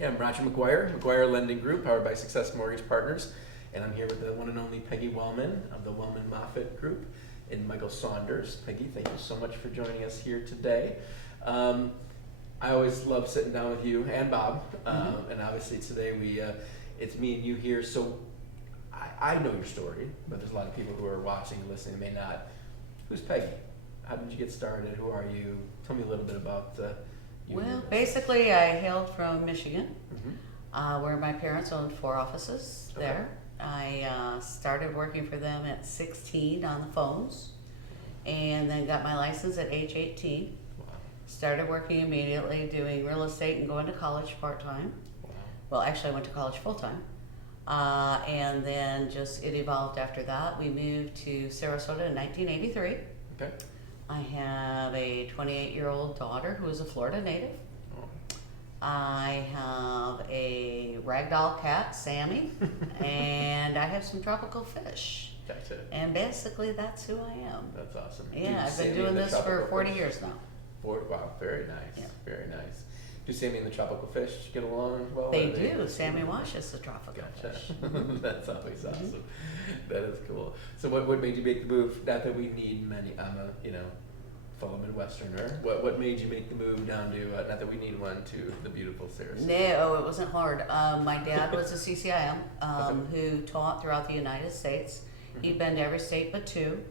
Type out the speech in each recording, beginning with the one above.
Yeah, I'm Roger McGuire Lending Group, powered by Success Mortgage Partners, and I'm here with the one and only Peggy Wellman of the Wellman Moffat Group and Michael Saunders. Peggy, thank you so much for joining us here today. I always love sitting down with you and Bob, and obviously today it's me and you here. So I know your story, but there's a lot of people who are watching and listening who may not. Who's Peggy? How did you get started? Who are you? Tell me a little bit about you. Well, basically, I hailed from Michigan, Mm-hmm. where my parents owned 4 offices there. I started working for them at 16 on the phones, and then got my license at age 18. Wow. Started working immediately, doing real estate and going to college part-time. Wow. Well, actually, I went to college full-time. And then it evolved after that. We moved to Sarasota in 1983. Okay. I have a 28-year-old daughter who is a Florida native. Oh. I have a ragdoll cat, Sammy, and I have some tropical fish. Gotcha. And basically, that's who I am. That's awesome. Yeah, I've been Sammy doing and the this for tropical 40 fish? years now. Wow, very nice. Yeah. Very nice. Do Sammy and the tropical fish get along well? They Or do. Sammy washes the tropical Gotcha. fish. That's always awesome. That is cool. So what made you make the move? Not that we need many. I'm a fellow Midwesterner. What made you make the move down to? Not that we need one, to the beautiful Sarasota. No, it wasn't hard. My dad was a CCIM who taught throughout the United States. He'd been to every state but 2.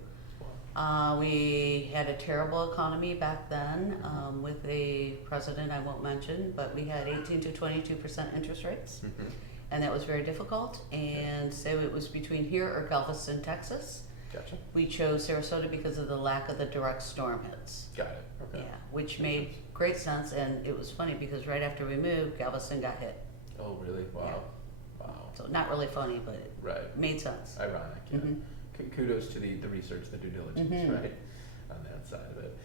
We had a terrible economy back then with a president I won't mention, but we had 18 to 22% interest rates, and that was very difficult. And so it was between here or Galveston, Texas. Gotcha. We chose Sarasota because of the lack of the direct storm hits. Got it. Okay. Yeah, which made great sense, and it was funny because right after we moved, Galveston got hit. Oh, really? Wow. Yeah. Wow. So not really funny, but it Right. made sense. Ironic. Yeah. Kudos to the research, the due diligence, right, on that side of it.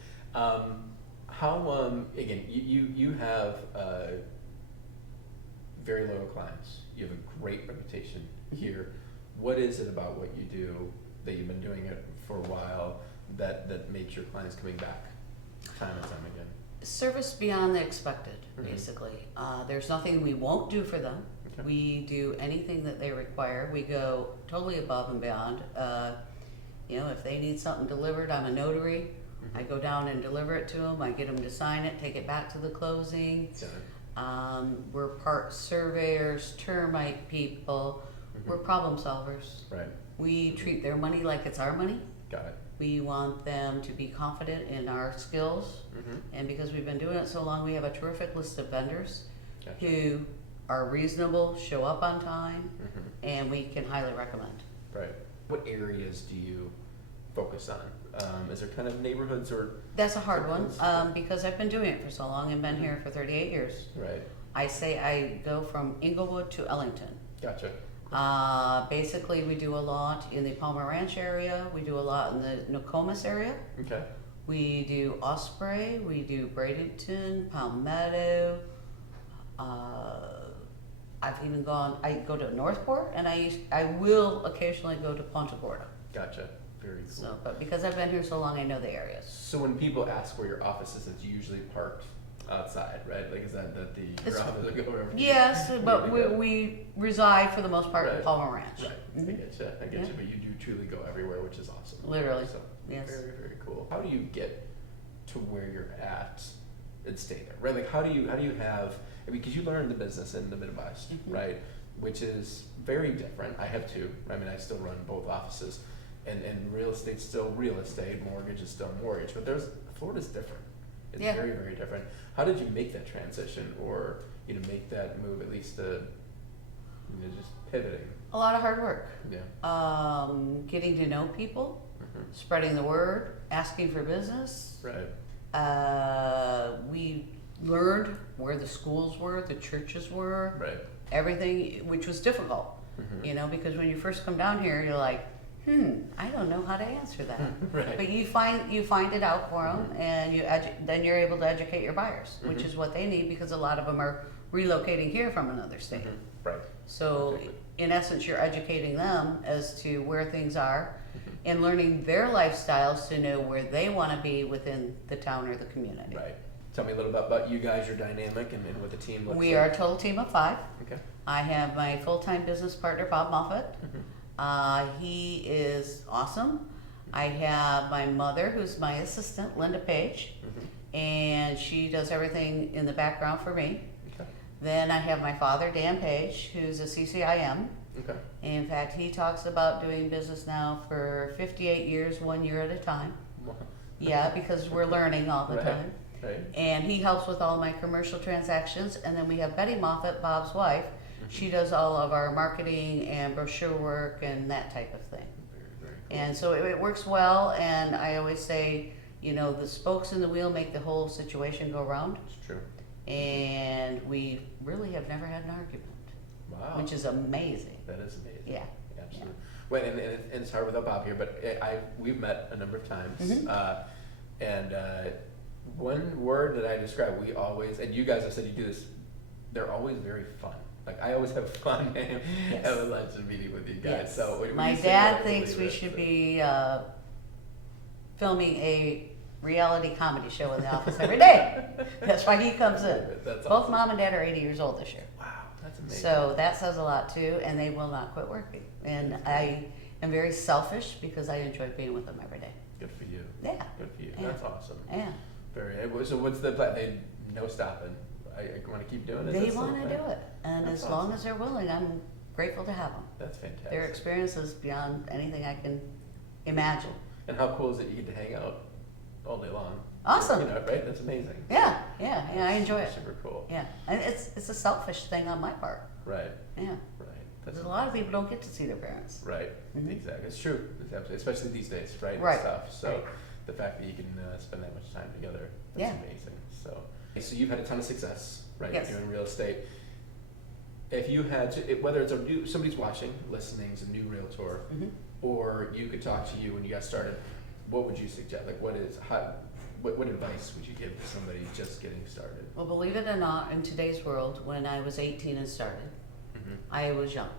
How again? You have very loyal clients. You have a great reputation here. What is it about what you do that you've been doing it for a while that makes your clients coming back time and time again? Service beyond the expected, basically. There's nothing we won't do for them. Okay. We do anything that they require. We go totally above and beyond. If they need something delivered, I'm a notary. I go down and deliver it to them. I get them to sign it, take it back to the closing. We're part surveyors, termite people. We're problem solvers. Right. We treat their money like it's our money. Got it. We want them to be confident in our skills. And because we've been doing it so long, we have a terrific list of vendors Gotcha. who are reasonable, show up on time, and we can highly recommend. Right. What areas do you focus on? Is there kind of neighborhoods or? That's a hard one because I've been doing it for so long and been here for 38 years. Right. I say I go from Inglewood to Ellington. Gotcha. Basically, we do a lot in the Palmer Ranch area. We do a lot in the Nokomis area. Okay. We do Osprey. We do Bradenton, Palmetto. I go to Northport, and I will occasionally go to Punta Gorda. Gotcha. Very cool. So, but because I've been here so long, I know the areas. So when people ask where your office is, it's usually parked outside, right? Like, is that your office? Like, wherever Yes, but we reside for the most part in Right. Palmer Ranch. Right. I get you. Yeah. But you do truly go everywhere, which is awesome. Literally. So Yes. very, very cool. How do you get to where you're at and stay there? Right. Like, how do you have? Because you learned the business in the Midwest, right? Which is very different. I have 2. I mean, I still run both offices, and real estate's still real estate. Mortgage is still mortgage. But Florida's different. It's very, very different. How did you make that transition, or make that move, at least to just pivoting? A lot of hard work. Yeah. Getting to know people, spreading the word, asking for business. Right. We learned where the schools were, the churches were, Right. everything, which was difficult. Because when you first come down here, you're like, I don't know how to answer that. Right. But you find it out for them, and then you're able to educate your buyers, which is what they need, because a lot of them are relocating here from another state. Right. So Exactly. in essence, you're educating them as to where things are and learning their lifestyles to know where they want to be within the town or the community. Right. Tell me a little bit about you guys, your dynamic, and what the team looks like. We are a total team of 5. Okay. I have my full-time business partner, Bob Moffat. He is awesome. I have my mother, who's my assistant, Linda Page, and she does everything in the background for me. Okay. Then I have my father, Dan Page, who's a CCIM. Okay. In fact, he talks about doing business now for 58 years, 1 year at a time. Wow. Yeah, because we're learning all the Right. time. Right. And he helps with all my commercial transactions. And then we have Betty Moffat, Bob's wife. She does all of our marketing and brochure work and that type of thing. Very, very cool. And so it works well. And I always say, you know, the spokes in the wheel make the whole situation go round. It's true. And we really have never had an argument, Wow. which is amazing. That is amazing. Yeah. Absolutely. Well, and it's hard without Bob here, but we've met a number of times. And one word that I describe, we always, and you guys have said you do this, they're always very fun. Like, I always have fun having lunch and meeting with you guys. Yes. So when My you say dad that, I thinks believe we it, should but- be filming a reality comedy show in the office every day. That's why he comes in. That's Both awesome. Mom and Dad are 80 years old this year. Wow, that's amazing. So that says a lot too, and they will not quit working. And I am very selfish because I enjoy being with them every day. Good for you. Yeah, Good for you. Yeah. That's awesome. yeah. So what's the plan? No stopping. I want to keep doing it. They want to do it. And That's as long awesome. as they're willing, I'm grateful to have them. That's fantastic. Their experience is beyond anything I can imagine. And how cool is it you get to hang out all day long? Awesome. You know, right? That's amazing. Yeah, I enjoy it. Super cool. Yeah, and it's a selfish thing on my part. Right. Yeah, Right. because a lot of people don't get to see their parents. Right. Mhm. Exactly. It's true. It's absolutely, especially these days, right? Right. And stuff. So Right. the fact that you can spend that much time together, that's Yeah. amazing. So you've had a ton of success, right? Yes. Doing real estate. If you had to, whether it's somebody's watching, listening, is a new realtor, Mhm. or you could talk to you when you got started, what would you suggest? Like, what advice would you give to somebody just getting started? Well, believe it or not, in today's world, when I was 18 and started, Mm-hmm. I was young.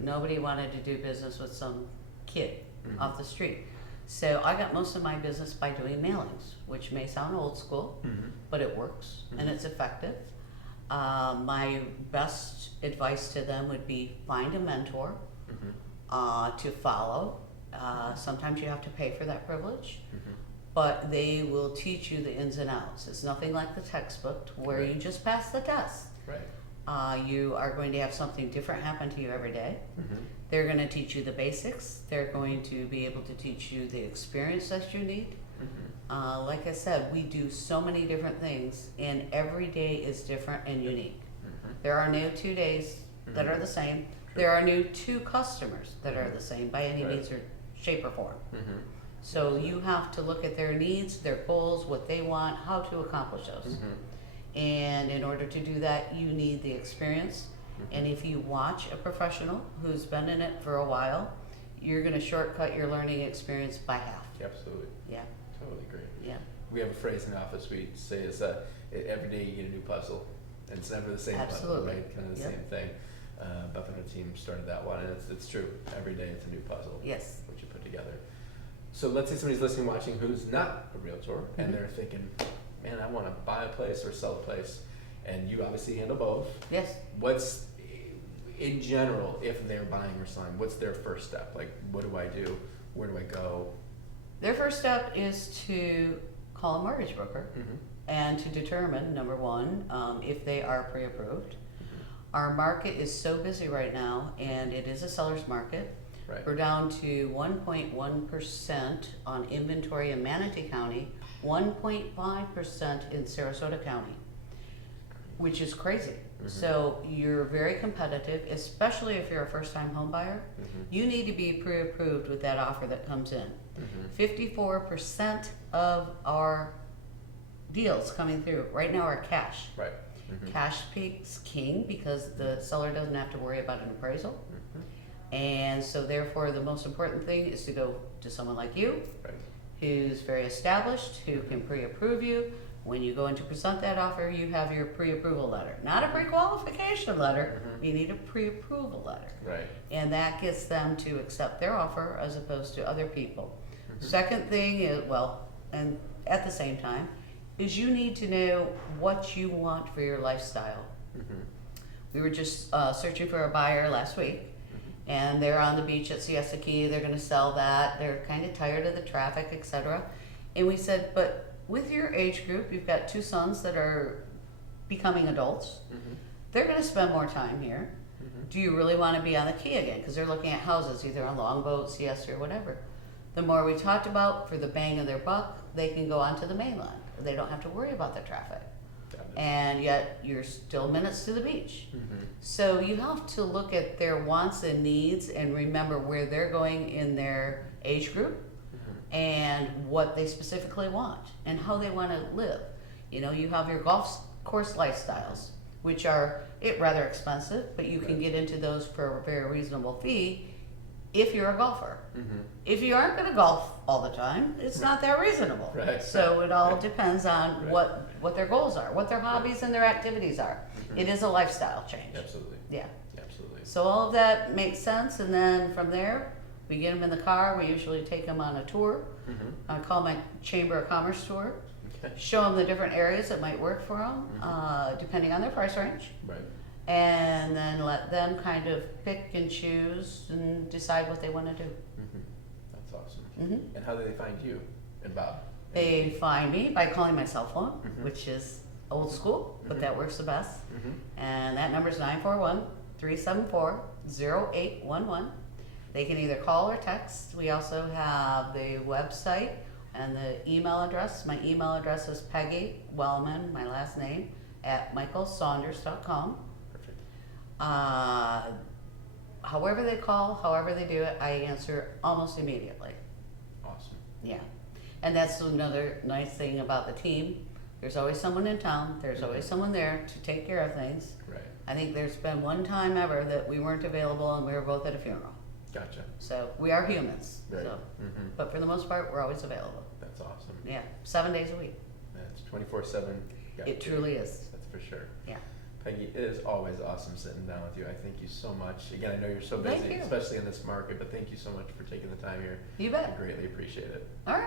Nobody wanted to do business with some kid Mhm. off the street. So I got most of my business by doing mailings, which may sound old school, Mm-hmm. but it works and Mhm. it's effective. My best advice to them would be find a mentor Mm-hmm. to follow. Sometimes you have to pay for that privilege, Mm-hmm. but they will teach you the ins and outs. It's nothing like the textbook where Right. you just pass the test. Right. You are going to have something different happen to you every day. Mm-hmm. They're going to teach you the basics. They're going to be able to teach you the experience that you need. Mm-hmm. Like I said, we do so many different things, and every day is different and unique. Mm-hmm. There are no 2 days that are the same. True. There are no 2 customers that are the same by any Right. means or shape or form. Mm-hmm. So you have to look at their needs, their goals, what they want, how to accomplish those. Mm-hmm. And in order to do that, you need the experience. And if you watch a professional who's been in it for a while, you're going to shortcut your learning experience by half. Absolutely. Yeah, Totally agree. yeah. We have a phrase in the office we say is every day you get a new puzzle, and it's never the same puzzle, Absolutely. right? Kind of the Yep. same thing. Beth and her team started that one, and it's true. Every day it's a new puzzle. Yes. What you put together. So let's say somebody's listening, watching, who's not a realtor, and Mhm. they're thinking, "Man, I want to buy a place or sell a place," and you obviously handle both. Yes. What's in general, if they're buying or selling, what's their first step? Like, what do I do? Where do I go? Their first step is to call a mortgage broker Mm-hmm. and to determine, number one, if they are pre-approved. Our market is so busy right now, and it is a seller's market. Right. We're down to 1.1% on inventory in Manatee County, 1.5% in Sarasota County, which is crazy. Mhm. So you're very competitive, especially if you're a first-time home buyer. Mm-hmm. You need to be pre-approved with that offer that comes in. Mm-hmm. 54% of our deals coming through right now are cash. Right. Mm-hmm. Cash peaks king because the seller doesn't have to worry about an appraisal. Mm-hmm. And so therefore the most important thing is to go to someone like you, Right. who's very established, who can pre-approve you. When you go in to present that offer, you have your pre-approval letter. Not a pre-qualification letter, Mhm. you need a pre-approval letter. Right. And that gets them to accept their offer as opposed to other people. Mhm. Second thing is, well, and at the same time, is you need to know what you want for your lifestyle. Mm-hmm. We were just searching for a buyer last week, Mm-hmm. and they're on the beach at Siesta Key. They're going to sell that. They're kind of tired of the traffic, etc. And we said, but with your age group, you've got 2 sons that are becoming adults. Mm-hmm. They're going to spend more time here. Mm-hmm. Do you really want to be on the key again? Because they're looking at houses, either on Longboat, Siesta, or whatever. The more we talked about, for the bang of their buck, they can go onto the mainland. They don't have to worry about the traffic. Got it. And yet, you're still minutes to the beach. Mm-hmm. So you have to look at their wants and needs and remember where they're going in their age group Mm-hmm. and what they specifically want and how they want to live. You know, you have your golf course lifestyles, which are rather expensive, but you can Right. get into those for a very reasonable fee if you're a golfer. Mm-hmm. If you aren't going to golf all the time, it's not that reasonable. Right. So it all Right. depends on Right. what their goals are, what their hobbies and their activities are. Mhm. It is a lifestyle change. Absolutely. Yeah. Absolutely. So all of that makes sense, and then from there, we get them in the car. We usually take them on a tour. Mm-hmm. I call my Chamber of Commerce tour. Okay. Show them the different areas that might work for them, Mhm. depending on their price range, Right. and then let them kind of pick and choose and decide what they want to do. Mm-hmm. That's awesome. Hmm. And how do they find you and Bob? They find me by calling my cell phone, Mhm. which is old school, but Mhm. that works the best. Mm-hmm. And that number is 941-374-0811. They can either call or text. We also have the website and the email address. My email address is Peggy Wellman, my last name, at michaelsaunders.com. Perfect. However they call, however they do it, I answer almost immediately. Awesome. Yeah. And that's another nice thing about the team. There's always someone in town. There's always someone there to take care of things. Right. I think there's been one time ever that we weren't available and we were both at a funeral. Gotcha. So we are humans. Right. So, Mm-hmm. but for the most part, we're always available. That's awesome. Yeah, 7 days a week. That's 24/7. It truly is. That's for sure. Yeah. Peggy, it is always awesome sitting down with you. I thank you so much. Again, I know you're so Thank busy, you. especially in this market, but thank you so much for taking the time here. You I bet. greatly appreciate it. All right.